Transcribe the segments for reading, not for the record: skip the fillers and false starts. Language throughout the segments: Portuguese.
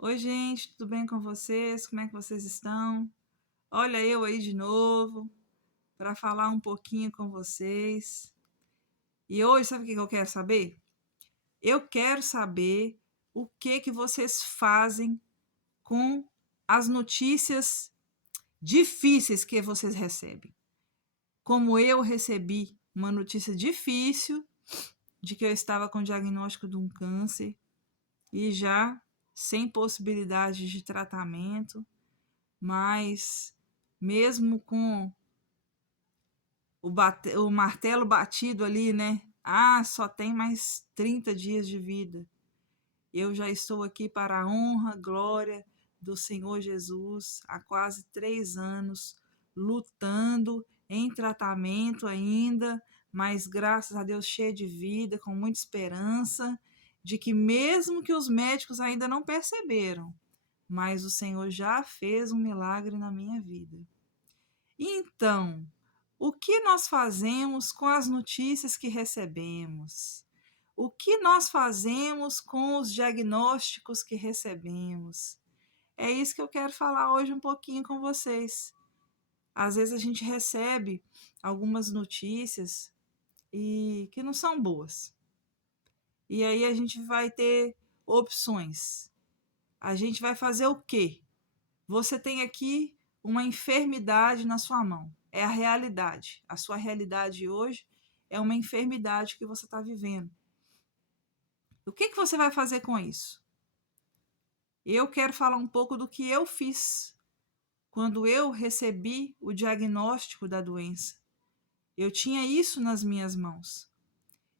Oi, gente, tudo bem com vocês? Como é que vocês estão? Olha eu aí de novo para falar um pouquinho com vocês. E hoje, sabe o que eu quero saber? Eu quero saber o que vocês fazem com as notícias difíceis que vocês recebem. Como eu recebi uma notícia difícil de que eu estava com diagnóstico de um câncer e já sem possibilidade de tratamento. Mas mesmo com o martelo batido ali, né? Ah, só tem mais 30 dias de vida. Eu já estou aqui para a honra, glória do Senhor Jesus há quase 3 anos, lutando em tratamento ainda, mas graças a Deus cheia de vida, com muita esperança, de que mesmo que os médicos ainda não perceberam, mas o Senhor já fez um milagre na minha vida. Então, o que nós fazemos com as notícias que recebemos? O que nós fazemos com os diagnósticos que recebemos? É isso que eu quero falar hoje um pouquinho com vocês. Às vezes a gente recebe algumas notícias e que não são boas. E aí a gente vai ter opções. A gente vai fazer o quê? Você tem aqui uma enfermidade na sua mão. É a realidade. A sua realidade hoje é uma enfermidade que você está vivendo. O que você vai fazer com isso? Eu quero falar um pouco do que eu fiz quando eu recebi o diagnóstico da doença. Eu tinha isso nas minhas mãos.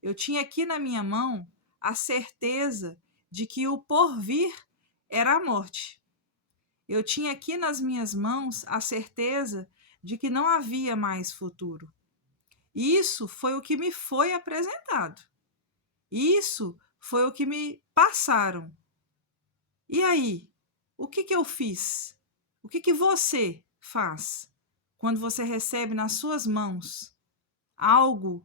Eu tinha aqui na minha mão a certeza de que o porvir era a morte. Eu tinha aqui nas minhas mãos a certeza de que não havia mais futuro. Isso foi o que me foi apresentado. Isso foi o que me passaram. E aí, o que eu fiz? O que você faz quando você recebe nas suas mãos algo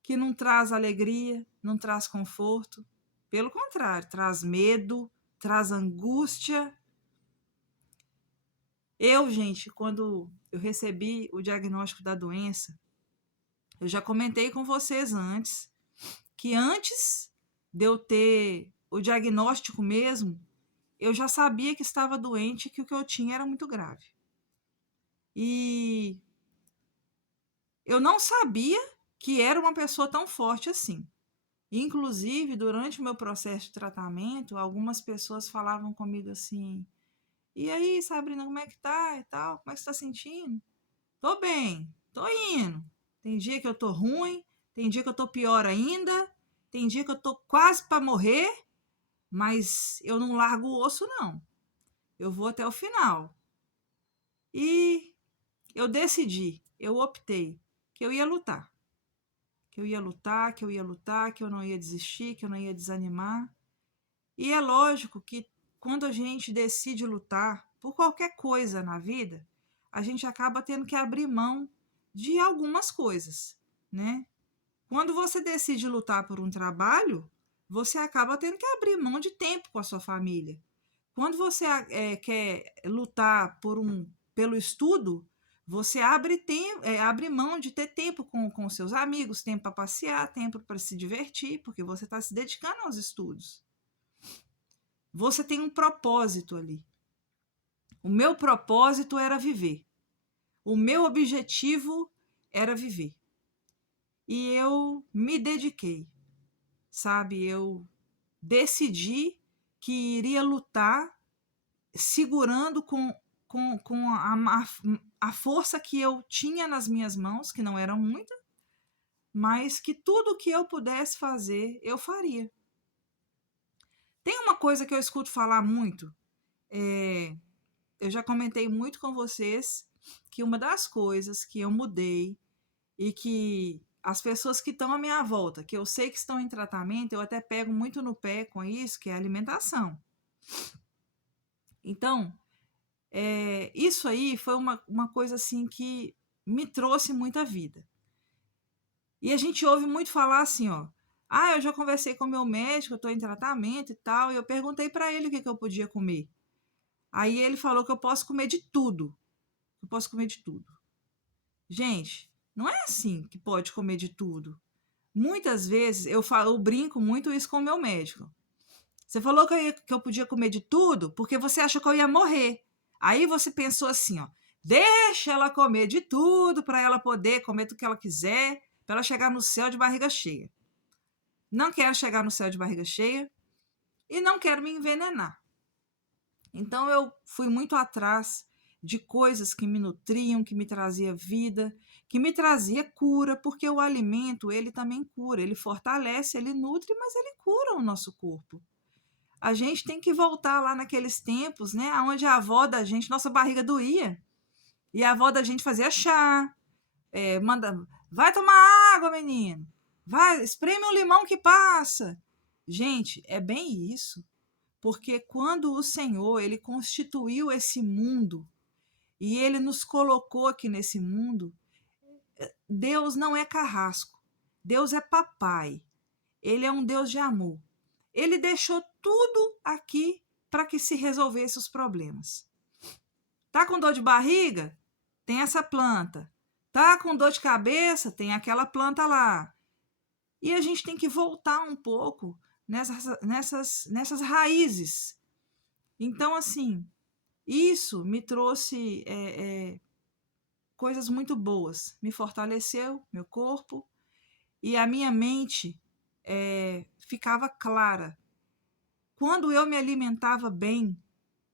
que não traz alegria, não traz conforto? Pelo contrário, traz medo, traz angústia. Gente, quando eu recebi o diagnóstico da doença, eu já comentei com vocês antes, que antes de eu ter o diagnóstico mesmo, eu já sabia que estava doente, que o que eu tinha era muito grave. E eu não sabia que era uma pessoa tão forte assim. Inclusive, durante o meu processo de tratamento, algumas pessoas falavam comigo assim: "E aí, Sabrina, como é que tá e tal? Como é que você tá sentindo?" "Tô bem, tô indo. Tem dia que eu tô ruim, tem dia que eu tô pior ainda, tem dia que eu tô quase para morrer, mas eu não largo o osso não. Eu vou até o final." E eu decidi, eu optei que eu ia lutar, que eu ia lutar, que eu ia lutar, que eu não ia desistir, que eu não ia desanimar. E é lógico que quando a gente decide lutar por qualquer coisa na vida, a gente acaba tendo que abrir mão de algumas coisas, né? Quando você decide lutar por um trabalho, você acaba tendo que abrir mão de tempo com a sua família. Quando você quer lutar pelo estudo, você abre mão de ter tempo com seus amigos, tempo para passear, tempo para se divertir, porque você está se dedicando aos estudos. Você tem um propósito ali. O meu propósito era viver. O meu objetivo era viver. E eu me dediquei, sabe? Eu decidi que iria lutar segurando com a força que eu tinha nas minhas mãos, que não era muita, mas que tudo que eu pudesse fazer, eu faria. Tem uma coisa que eu escuto falar muito, eu já comentei muito com vocês, que uma das coisas que eu mudei e que as pessoas que estão à minha volta, que eu sei que estão em tratamento, eu até pego muito no pé com isso, que é a alimentação. Então, isso aí foi uma coisa assim que me trouxe muita vida. E a gente ouve muito falar assim, ó, Ah, eu já conversei com meu médico, eu estou em tratamento e tal, e eu perguntei para ele o que eu podia comer. Aí ele falou que eu posso comer de tudo. Eu posso comer de tudo. Gente, não é assim que pode comer de tudo. Muitas vezes eu brinco muito isso com o meu médico. Você falou que eu podia comer de tudo porque você achou que eu ia morrer. Aí você pensou assim, ó, deixa ela comer de tudo para ela poder comer tudo que ela quiser, para ela chegar no céu de barriga cheia. Não quero chegar no céu de barriga cheia e não quero me envenenar. Então eu fui muito atrás de coisas que me nutriam, que me trazia vida, que me trazia cura, porque o alimento, ele também cura, ele fortalece, ele nutre, mas ele cura o nosso corpo. A gente tem que voltar lá naqueles tempos, né, onde a avó da gente, nossa barriga doía, e a avó da gente fazia chá, manda, vai tomar água, menino, vai, espreme um limão que passa. Gente, é bem isso. Porque quando o Senhor, ele constituiu esse mundo e ele nos colocou aqui nesse mundo, Deus não é carrasco. Deus é papai. Ele é um Deus de amor. Ele deixou tudo aqui para que se resolvesse os problemas. Tá com dor de barriga? Tem essa planta. Tá com dor de cabeça? Tem aquela planta lá. E a gente tem que voltar um pouco nessas raízes. Então, assim, isso me trouxe coisas muito boas. Me fortaleceu, meu corpo, e a minha mente ficava clara. Quando eu me alimentava bem,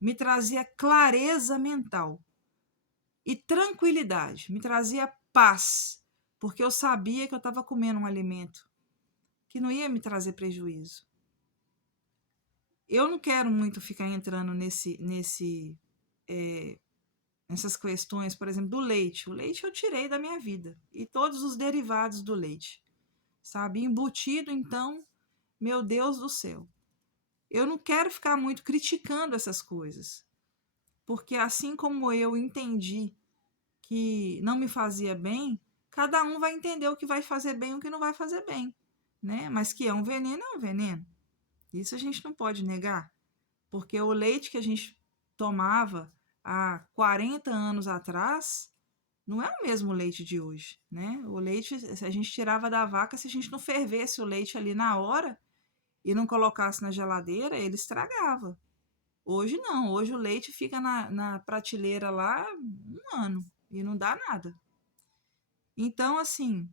me trazia clareza mental e tranquilidade, me trazia paz, porque eu sabia que eu estava comendo um alimento que não ia me trazer prejuízo. Eu não quero muito ficar entrando nessas questões, por exemplo, do leite. O leite eu tirei da minha vida e todos os derivados do leite, sabe? Embutido, então, meu Deus do céu. Eu não quero ficar muito criticando essas coisas, porque assim como eu entendi que não me fazia bem, cada um vai entender o que vai fazer bem e o que não vai fazer bem, né? Mas que é um veneno. Isso a gente não pode negar, porque o leite que a gente tomava há 40 anos atrás não é o mesmo leite de hoje, né? O leite, se a gente tirava da vaca, se a gente não fervesse o leite ali na hora e não colocasse na geladeira, ele estragava. Hoje não, hoje o leite fica na prateleira lá 1 ano e não dá nada. Então, assim,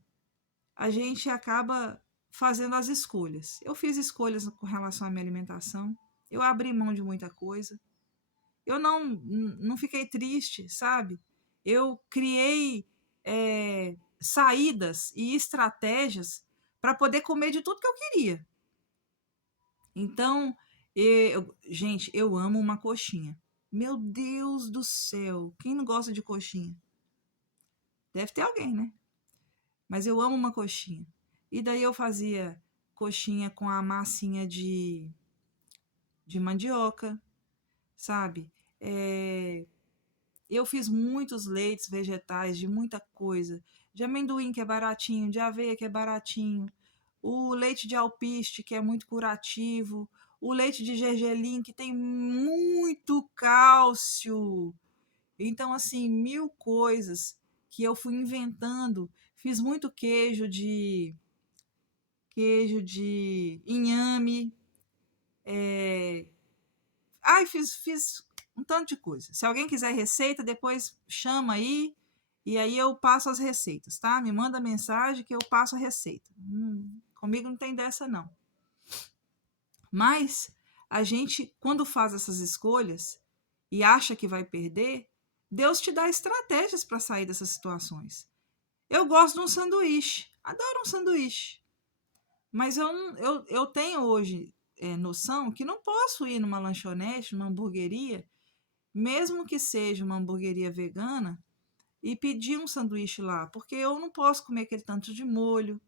a gente acaba fazendo as escolhas. Eu fiz escolhas com relação à minha alimentação, eu abri mão de muita coisa, eu não fiquei triste, sabe? Eu criei saídas e estratégias para poder comer de tudo que eu queria. Então, gente, eu amo uma coxinha. Meu Deus do céu, quem não gosta de coxinha? Deve ter alguém, né? Mas eu amo uma coxinha. E daí eu fazia coxinha com a massinha de mandioca, sabe? Eu fiz muitos leites vegetais de muita coisa. De amendoim, que é baratinho, de aveia, que é baratinho. O leite de alpiste, que é muito curativo. O leite de gergelim, que tem muito cálcio. Então, assim, 1000 coisas que eu fui inventando. Fiz muito queijo de inhame. Ai, fiz um tanto de coisa. Se alguém quiser receita, depois chama aí e aí eu passo as receitas, tá? Me manda mensagem que eu passo a receita. Comigo não tem dessa, não. Mas a gente, quando faz essas escolhas e acha que vai perder, Deus te dá estratégias para sair dessas situações. Eu gosto de um sanduíche, adoro um sanduíche. Mas eu tenho hoje noção que não posso ir numa lanchonete, numa hamburgueria, mesmo que seja uma hamburgueria vegana, e pedir um sanduíche lá, porque eu não posso comer aquele tanto de molho,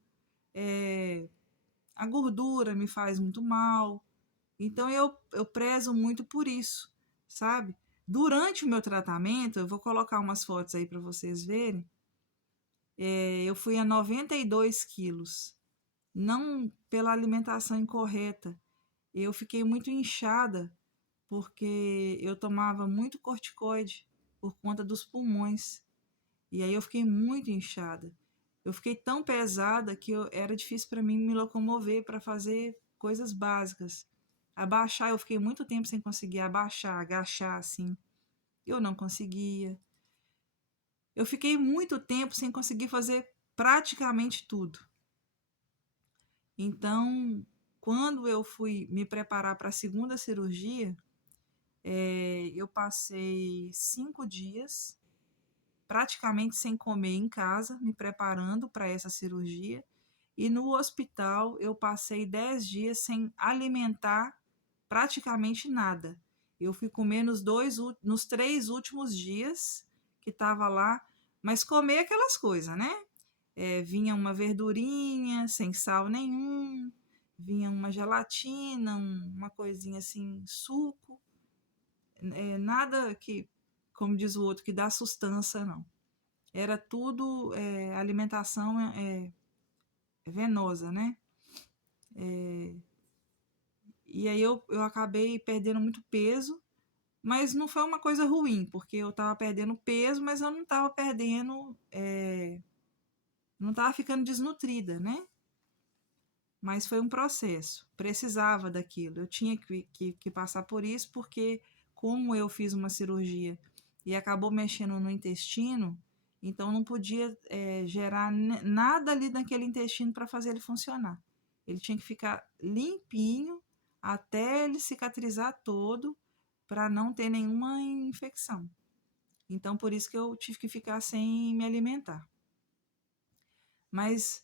a gordura me faz muito mal, então eu prezo muito por isso, sabe? Durante o meu tratamento, eu vou colocar umas fotos aí para vocês verem, eu fui a 92 quilos, não pela alimentação incorreta. Eu fiquei muito inchada porque eu tomava muito corticoide por conta dos pulmões. E aí eu fiquei muito inchada. Eu fiquei tão pesada que era difícil para mim me locomover para fazer coisas básicas. Abaixar, eu fiquei muito tempo sem conseguir abaixar, agachar assim. Eu não conseguia. Eu fiquei muito tempo sem conseguir fazer praticamente tudo. Então, quando eu fui me preparar para a segunda cirurgia, eu passei 5 dias praticamente sem comer em casa, me preparando para essa cirurgia. E no hospital eu passei 10 dias sem alimentar praticamente nada. Eu fui comer nos 3 últimos dias que estava lá, mas comer aquelas coisas, né? Vinha uma verdurinha sem sal nenhum, vinha uma gelatina, uma coisinha assim, suco, nada que, como diz o outro, que dá sustância, não. Era tudo alimentação venosa, né? E aí eu acabei perdendo muito peso, mas não foi uma coisa ruim, porque eu estava perdendo peso, mas eu não estava perdendo, não estava ficando desnutrida, né? Mas foi um processo, precisava daquilo, eu tinha que passar por isso, porque como eu fiz uma cirurgia e acabou mexendo no intestino, então não podia gerar nada ali naquele intestino para fazer ele funcionar. Ele tinha que ficar limpinho até ele cicatrizar todo, para não ter nenhuma infecção. Então, por isso que eu tive que ficar sem me alimentar. Mas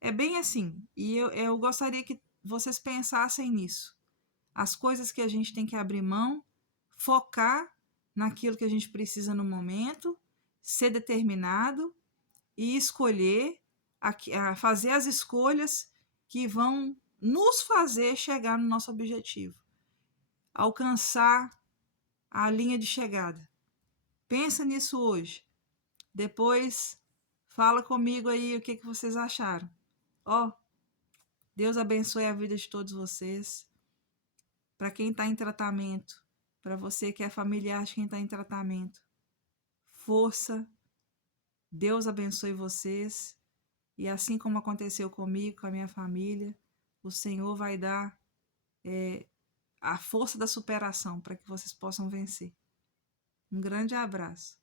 é bem assim, e eu gostaria que vocês pensassem nisso. As coisas que a gente tem que abrir mão, focar naquilo que a gente precisa no momento, ser determinado e escolher, a fazer as escolhas que vão nos fazer chegar no nosso objetivo, alcançar a linha de chegada. Pensa nisso hoje. Depois fala comigo aí o que vocês acharam. Ó, Deus abençoe a vida de todos vocês. Para quem está em tratamento, para você que é familiar de quem está em tratamento, força. Deus abençoe vocês. E assim como aconteceu comigo, com a minha família, o Senhor vai dar a força da superação para que vocês possam vencer. Um grande abraço.